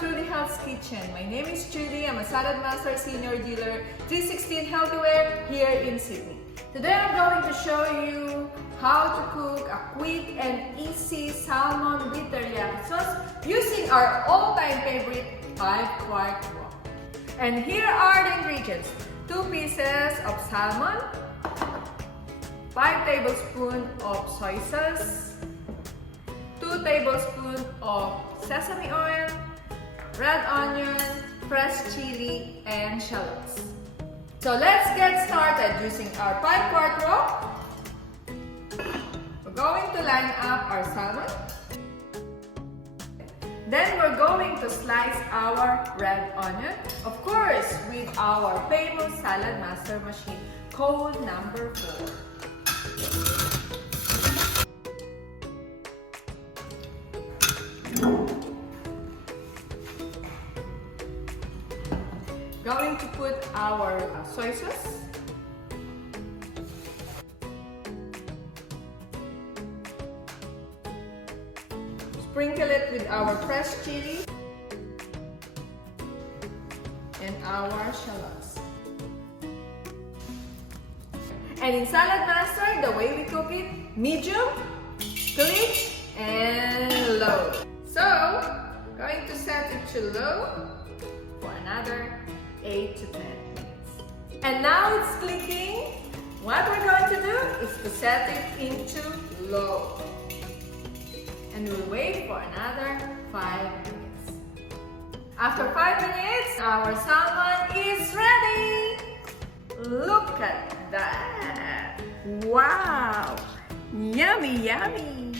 Truly Health's Kitchen. My name is Judy. I'm a Salad Master Senior Dealer, 316 Healthyware here in Sydney. Today I'm going to show you how to cook a quick and easy salmon with teriyaki sauce using our all-time favorite 5-quart wok. And here are the ingredients. 2 pieces of salmon, 5 tablespoons of soy sauce, 2 tablespoons of sesame oil, red onion, fresh chili, and shallots. So let's get started using our 5-quart wok. We're going to line up our salmon. Then we're going to slice our red onion, of course, with our famous Salad Master machine, code number 4. Going to put our soy sauce. Sprinkle it with our fresh chili and our shallots. And in Salad Master, the way we cook it, medium, click, and low. So, going to set it to low for another 8 to 10 minutes. And now it's clicking. What we're going to do is to set it into low. And we'll wait for another 5 minutes. After 5 minutes, our salmon is ready! Look at that! Wow! Yummy, yummy!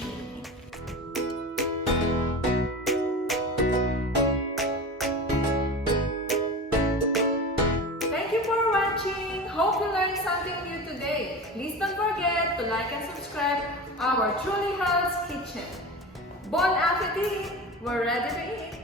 Thank you for watching! Hope you learned something new today. Please don't forget to like and subscribe our Truly Health's Kitchen. Bon appetit! We're ready to eat!